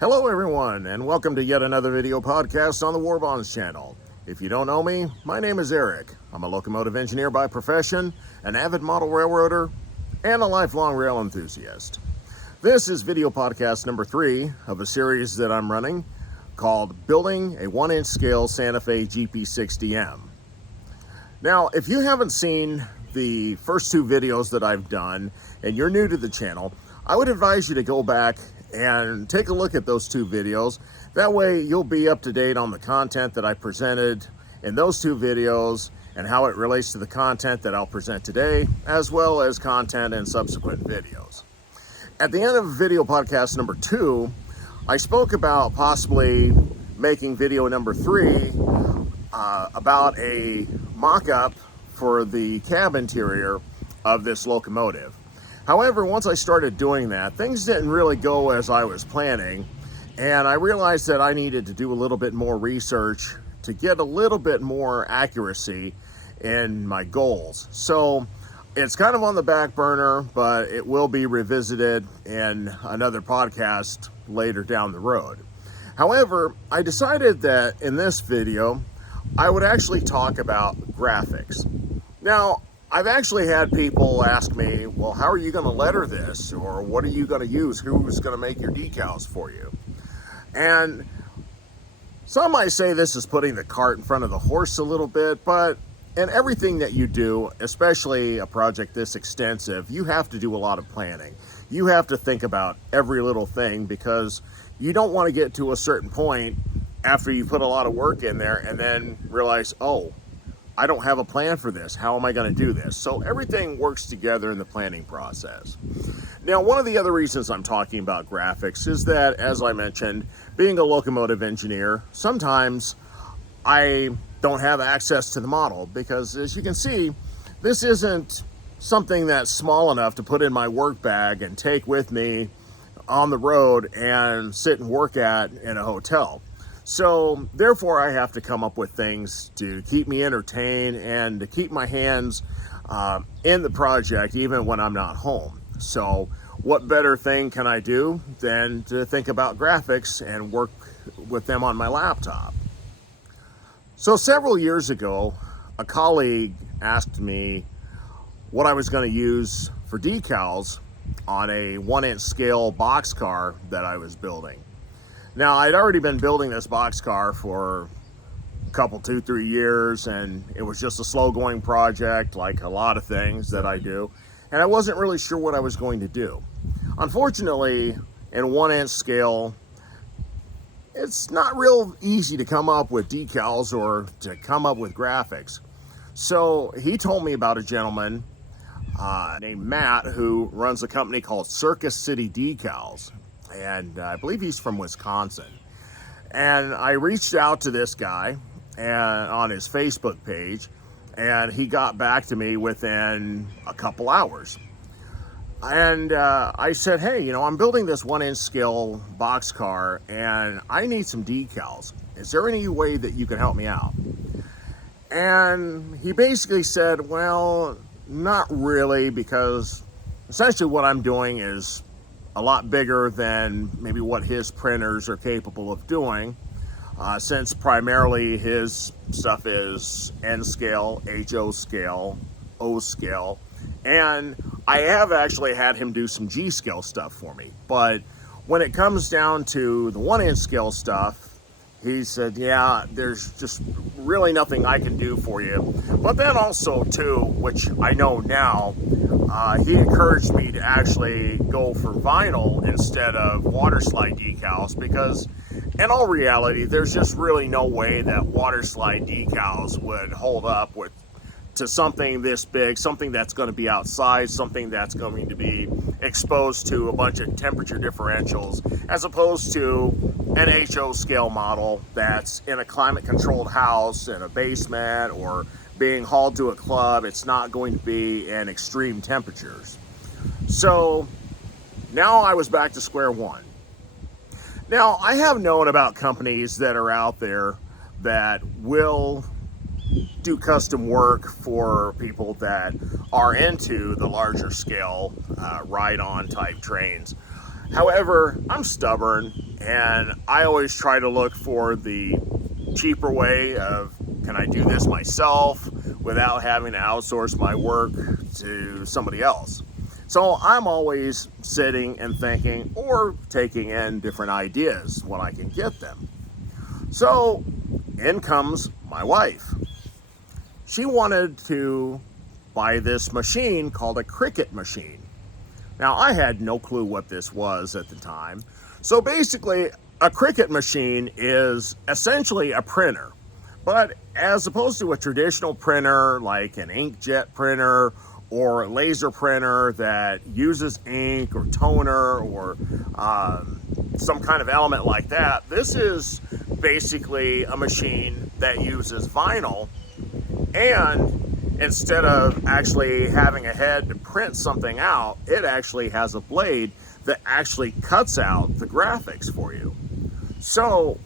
Hello everyone, and welcome to yet another video podcast on the War Bonds channel. If you don't know me, my name is Eric. I'm a locomotive engineer by profession, an avid model railroader, and a lifelong rail enthusiast. This is video podcast number 3 of a series that I'm running called Building a 1-inch Scale Santa Fe GP60M. Now, if you haven't seen the first 2 videos that I've done, and you're new to the channel, I would advise you to go back and take a look at those 2 videos. That way you'll be up to date on the content that I presented in those 2 videos and how it relates to the content that I'll present today, as well as content in subsequent videos. At the end of video podcast number 2, I spoke about possibly making video number 3 about a mock-up for the cab interior of this locomotive. However, once I started doing that, things didn't really go as I was planning, and I realized that I needed to do a little bit more research to get a little bit more accuracy in my goals. So it's kind of on the back burner, but it will be revisited in another podcast later down the road. However, I decided that in this video, I would actually talk about graphics. Now, I've actually had people ask me, well, how are you going to letter this? Or what are you going to use? Who's going to make your decals for you? And some might say this is putting the cart in front of the horse a little bit, but in everything that you do, especially a project this extensive, you have to do a lot of planning. You have to think about every little thing because you don't want to get to a certain point after you put a lot of work in there and then realize, oh, I don't have a plan for this. How am I going to do this? So everything works together in the planning process. Now, one of the other reasons I'm talking about graphics is that, as I mentioned, being a locomotive engineer, sometimes I don't have access to the model because, as you can see, this isn't something that's small enough to put in my work bag and take with me on the road and sit and work at in a hotel. So therefore, I have to come up with things to keep me entertained and to keep my hands in the project even when I'm not home. So what better thing can I do than to think about graphics and work with them on my laptop? So several years ago, a colleague asked me what I was going to use for decals on a 1-inch scale boxcar that I was building. Now, I'd already been building this boxcar for a couple, 2-3 years, and it was just a slow-going project, like a lot of things that I do, and I wasn't really sure what I was going to do. Unfortunately, in 1-inch scale, it's not real easy to come up with decals or to come up with graphics. So he told me about a gentleman named Matt who runs a company called Circus City Decals. And I believe he's from Wisconsin. And I reached out to this guy on his Facebook page, and he got back to me within a couple hours. And I said, hey, I'm building this 1-inch scale boxcar, and I need some decals. Is there any way that you can help me out? And he basically said, well, not really, because essentially what I'm doing is a lot bigger than maybe what his printers are capable of doing, since primarily his stuff is N scale, HO scale, O scale, and I have actually had him do some G scale stuff for me. But when it comes down to the 1-inch scale stuff, he said, yeah, there's just really nothing I can do for you. But then also, too, which I know now, he encouraged me to actually go for vinyl instead of water slide decals because, in all reality, there's just really no way that water slide decals would hold up to something this big, something that's going to be outside, something that's going to be exposed to a bunch of temperature differentials, as opposed to an HO scale model that's in a climate-controlled house in a basement or being hauled to a club. It's not going to be in extreme temperatures. So now I was back to square one. Now, I have known about companies that are out there that will do custom work for people that are into the larger scale ride-on type trains. However, I'm stubborn And I always try to look for the cheaper way of, can I do this myself without having to outsource my work to somebody else? So I'm always sitting and thinking or taking in different ideas when I can get them. So in comes my wife. She wanted to buy this machine called a Cricut machine. Now, I had no clue what this was at the time. So basically, a Cricut machine is essentially a printer. But as opposed to a traditional printer like an inkjet printer or a laser printer that uses ink or toner or some kind of element like that, this is basically a machine that uses vinyl, and instead of actually having a head to print something out, it actually has a blade that actually cuts out the graphics for you. So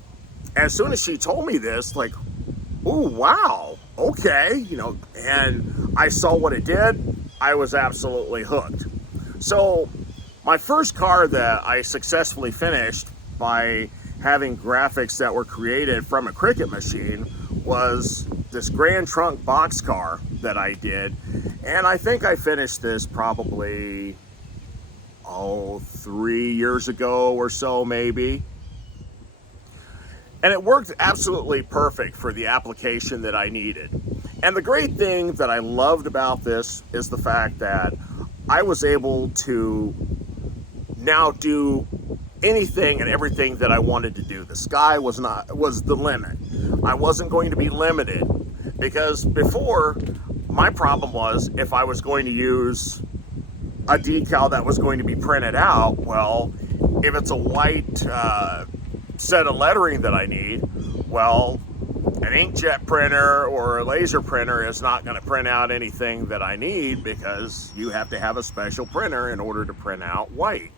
as soon as she told me this, like, oh wow, okay, and I saw what it did, I was absolutely hooked. So my first car that I successfully finished by having graphics that were created from a Cricut machine was this Grand Trunk boxcar that I did. And I think I finished this probably, 3 years ago or so maybe. And it worked absolutely perfect for the application that I needed. And the great thing that I loved about this is the fact that I was able to now do anything and everything that I wanted to do. The sky was the limit. I wasn't going to be limited, because before, my problem was if I was going to use a decal that was going to be printed out, well, if it's a white set of lettering that I need, well, an inkjet printer or a laser printer is not going to print out anything that I need, because you have to have a special printer in order to print out white.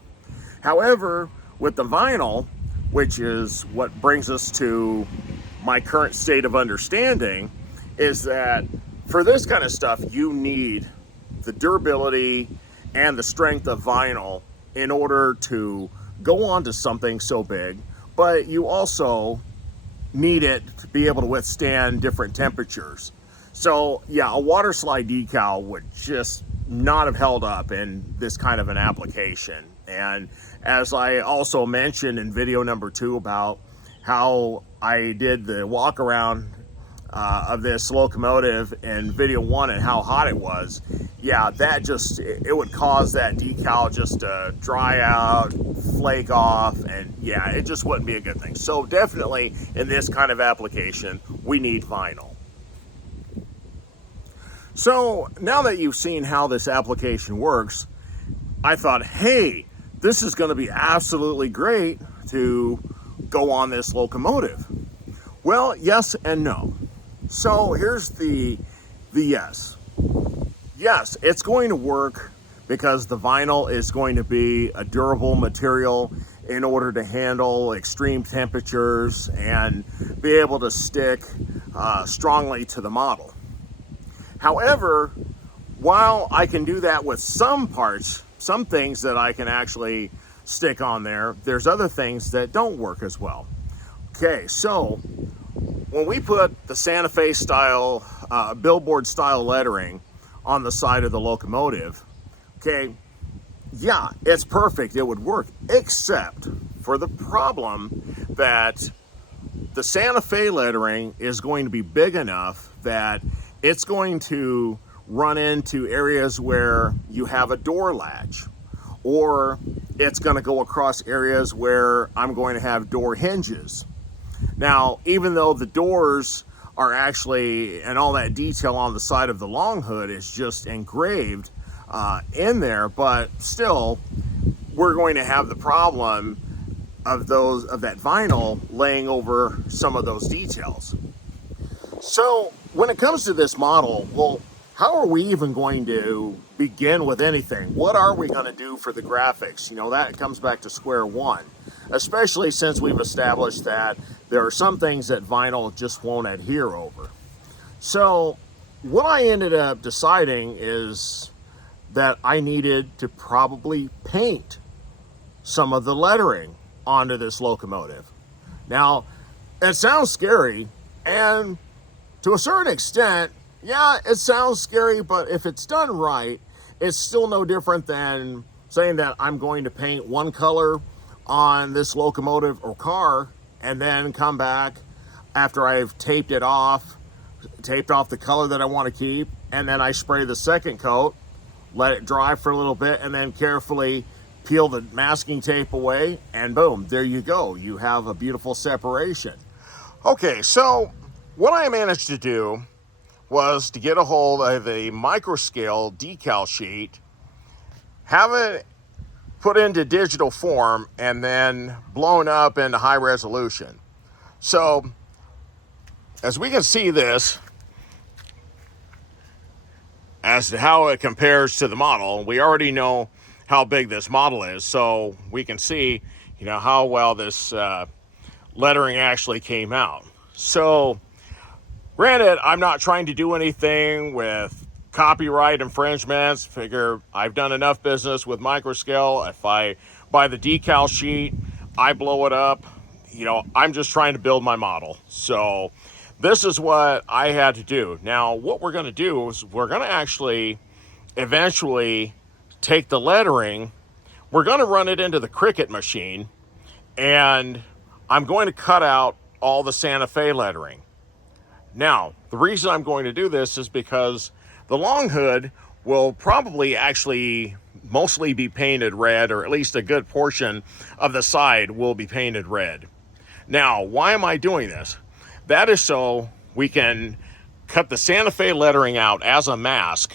However, with the vinyl, which is what brings us to my current state of understanding, is that for this kind of stuff, you need the durability and the strength of vinyl in order to go onto something so big, but you also need it to be able to withstand different temperatures. So yeah, a water slide decal would just not have held up in this kind of an application. And as I also mentioned in video number 2 about how I did the walk around of this locomotive in video 1 and how hot it was, yeah, that just, it would cause that decal just to dry out, flake off, and yeah, it just wouldn't be a good thing. So definitely in this kind of application, we need vinyl. So now that you've seen how this application works, I thought, hey, this is going to be absolutely great to go on this locomotive. Well, yes and no. So here's the yes. Yes, it's going to work because the vinyl is going to be a durable material in order to handle extreme temperatures and be able to stick strongly to the model. However, while I can do that with some parts, some things that I can actually stick on there, there's other things that don't work as well. Okay, so when we put the Santa Fe style, billboard style lettering on the side of the locomotive, okay, yeah, it's perfect, it would work, except for the problem that the Santa Fe lettering is going to be big enough that it's going to run into areas where you have a door latch, or it's going to go across areas where I'm going to have door hinges. Now, even though the doors are actually, and all that detail on the side of the long hood is just engraved in there, but still, we're going to have the problem of that vinyl laying over some of those details. So when it comes to this model, well, how are we even going to begin with anything? What are we going to do for the graphics? That comes back to square one, especially since we've established that there are some things that vinyl just won't adhere over. So what I ended up deciding is that I needed to probably paint some of the lettering onto this locomotive. Now, it sounds scary, and to a certain extent, yeah, it sounds scary, but if it's done right, it's still no different than saying that I'm going to paint one color on this locomotive or car and then come back after I've taped off the color that I want to keep, and then I spray the second coat, let it dry for a little bit, and then carefully peel the masking tape away, and boom, there you go. You have a beautiful separation. Okay, so what I managed to do was to get a hold of a microscale decal sheet, have it put into digital form, and then blown up into high resolution. So as we can see this, as to how it compares to the model, we already know how big this model is, so we can see, how well this lettering actually came out. So granted, I'm not trying to do anything with copyright infringements. Figure I've done enough business with microscale. If I buy the decal sheet, I blow it up. I'm just trying to build my model. So this is what I had to do. Now, what we're going to do is we're going to actually eventually take the lettering, we're going to run it into the Cricut machine, and I'm going to cut out all the Santa Fe lettering. Now, the reason I'm going to do this is because the long hood will probably actually mostly be painted red, or at least a good portion of the side will be painted red. Now, why am I doing this? That is so we can cut the Santa Fe lettering out as a mask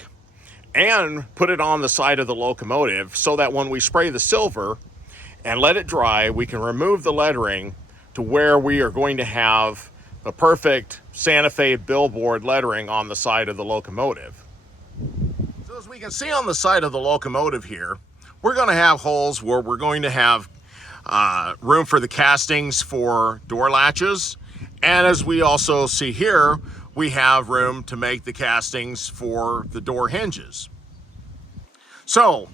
and put it on the side of the locomotive so that when we spray the silver and let it dry, we can remove the lettering to where we are going to have a perfect Santa Fe billboard lettering on the side of the locomotive. So as we can see on the side of the locomotive here, we're going to have holes where we're going to have room for the castings for door latches. And as we also see here, we have room to make the castings for the door hinges. So,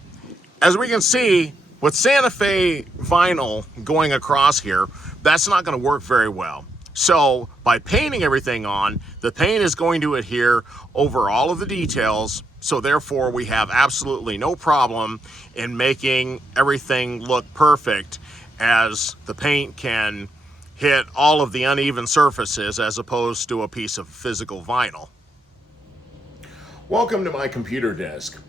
as we can see, with Santa Fe vinyl going across here, that's not going to work very well. So, by painting everything on, the paint is going to adhere over all of the details, so therefore we have absolutely no problem in making everything look perfect, as the paint can hit all of the uneven surfaces as opposed to a piece of physical vinyl. Welcome to my computer desk.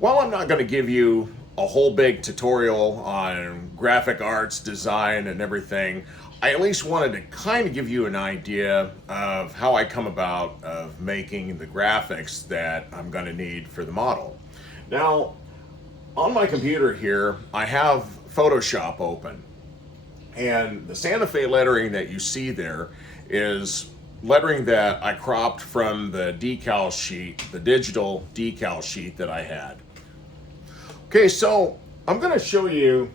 While I'm not going to give you a whole big tutorial on graphic arts, design, and everything, I at least wanted to kind of give you an idea of how I come about of making the graphics that I'm going to need for the model. Now, on my computer here, I have Photoshop open. And the Santa Fe lettering that you see there is lettering that I cropped from the decal sheet, the digital decal sheet that I had. Okay, so I'm going to show you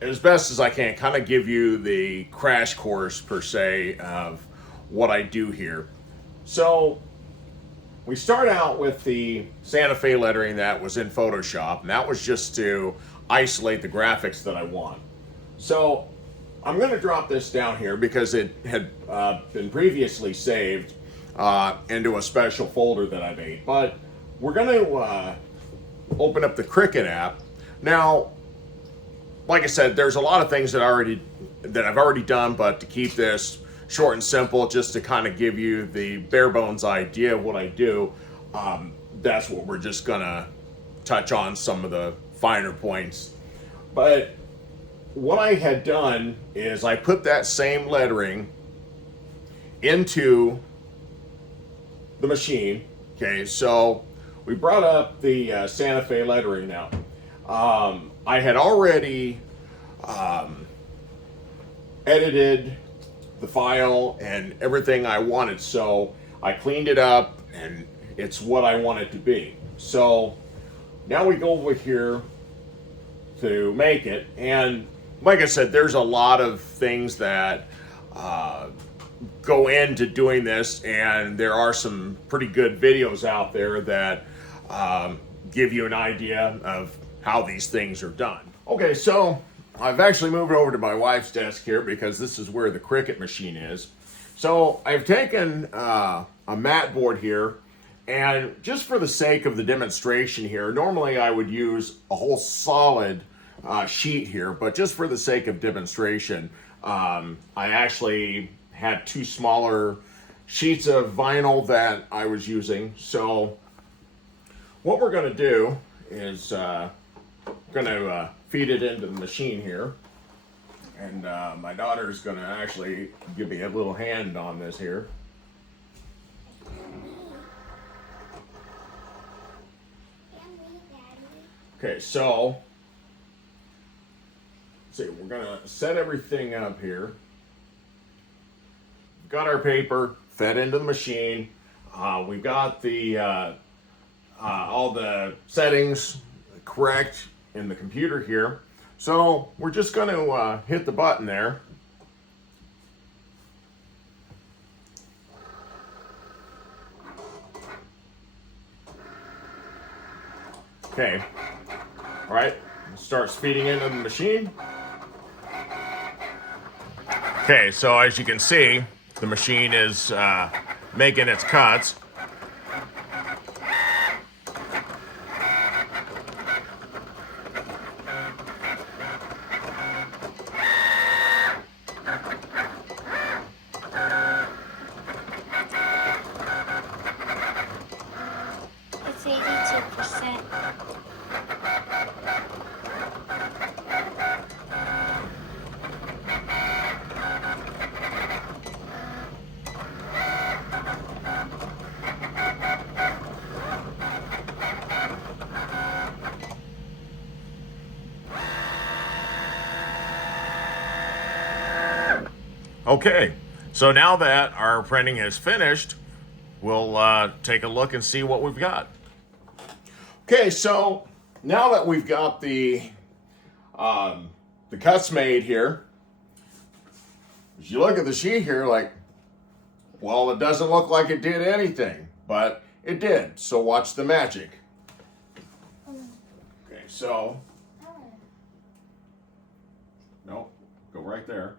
as best as I can, kind of give you the crash course per se of what I do here. So we start out with the Santa Fe lettering that was in Photoshop, and that was just to isolate the graphics that I want. So I'm going to drop this down here because it had been previously saved into a special folder that I made. But we're going to open up the Cricut app. Now, like I said, there's a lot of things that I've already done, but to keep this short and simple, just to kind of give you the bare bones idea of what I do, that's what we're just going to touch on, some of the finer points. But what I had done is I put that same lettering into the machine. Okay, so we brought up the Santa Fe lettering now. I had already edited the file and everything I wanted, so I cleaned it up and it's what I want it to be. So now we go over here to make it, and like I said, there's a lot of things that go into doing this, and there are some pretty good videos out there that give you an idea of how these things are done. Okay, so I've actually moved over to my wife's desk here because this is where the Cricut machine is. So I've taken a mat board here, and just for the sake of the demonstration here, normally I would use a whole solid sheet here, but just for the sake of demonstration, I actually had two smaller sheets of vinyl that I was using. So what we're going to do is going to feed it into the machine here, and my daughter's going to actually give me a little hand on this here. Okay, so let's see, we're going to set everything up here. We've got our paper fed into the machine. We've got the all the settings correct in the computer here. So we're just going to hit the button there. Okay, all right, it starts feeding into the machine. Okay, so as you can see, the machine is making its cuts. It's 82%. Okay, so now that our printing is finished, we'll take a look and see what we've got. Okay, so now that we've got the cuts made here, as you look at the sheet here, like, well, it doesn't look like it did anything, but it did. So watch the magic. Okay, so no, go right there.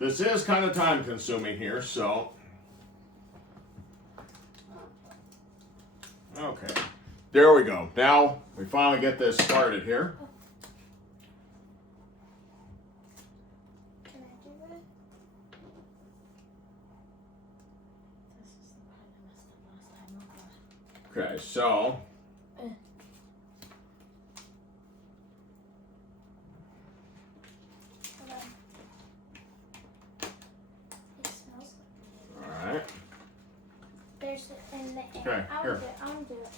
This is kind of time consuming here, so. Okay, there we go. Now we finally get this started here. Can I do that? This is the part I messed up last time. Okay, so. There's in the Okay, I'll here. do it. I'll do it.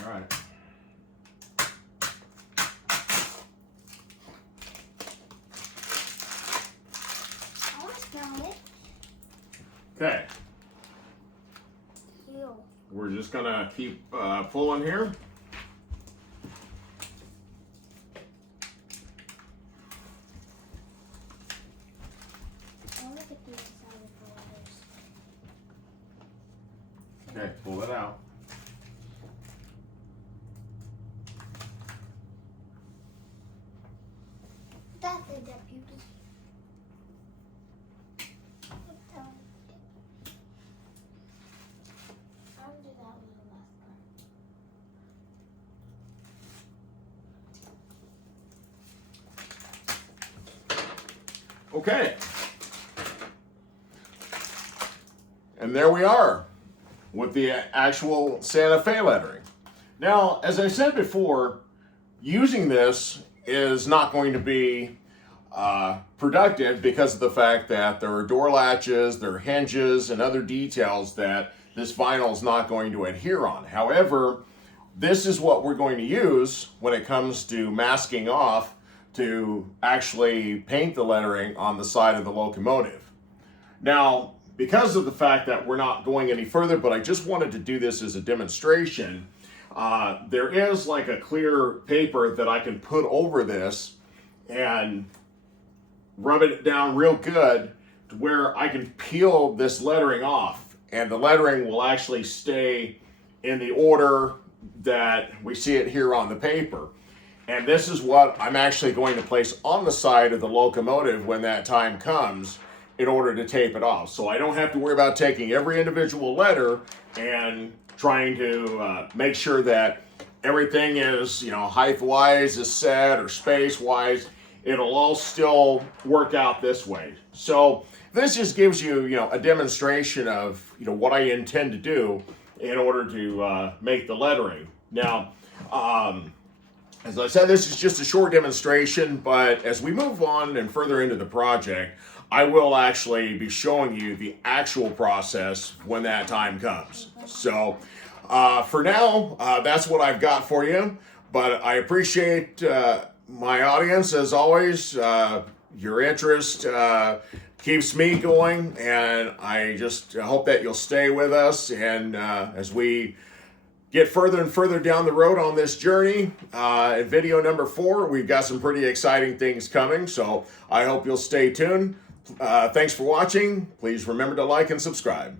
All right. I want to smell it. Okay, Ew. we're just gonna keep pulling here. I want to get the inside of the letters. Okay, pull it out. That's a deputy. I'll do that with the last part. Okay. And there we are with the actual Santa Fe lettering. Now, as I said before, using this is not going to be productive because of the fact that there are door latches, there are hinges, and other details that this vinyl is not going to adhere on. However, this is what we're going to use when it comes to masking off to actually paint the lettering on the side of the locomotive. Now, because of the fact that we're not going any further, but I just wanted to do this as a demonstration, there is like a clear paper that I can put over this and rub it down real good to where I can peel this lettering off, and the lettering will actually stay in the order that we see it here on the paper. And this is what I'm actually going to place on the side of the locomotive when that time comes in order to tape it off. So I don't have to worry about taking every individual letter and trying to make sure that everything is, height-wise is set or space-wise. It'll all still work out this way. So this just gives you, a demonstration of, what I intend to do in order to make the lettering. Now, as I said, this is just a short demonstration, but as we move on and further into the project, I will actually be showing you the actual process when that time comes. So for now, that's what I've got for you, but I appreciate my audience, as always. Your interest keeps me going, and I just hope that you'll stay with us. And as we get further and further down the road on this journey, in video number 4, we've got some pretty exciting things coming. So I hope you'll stay tuned. Thanks for watching. Please remember to like and subscribe.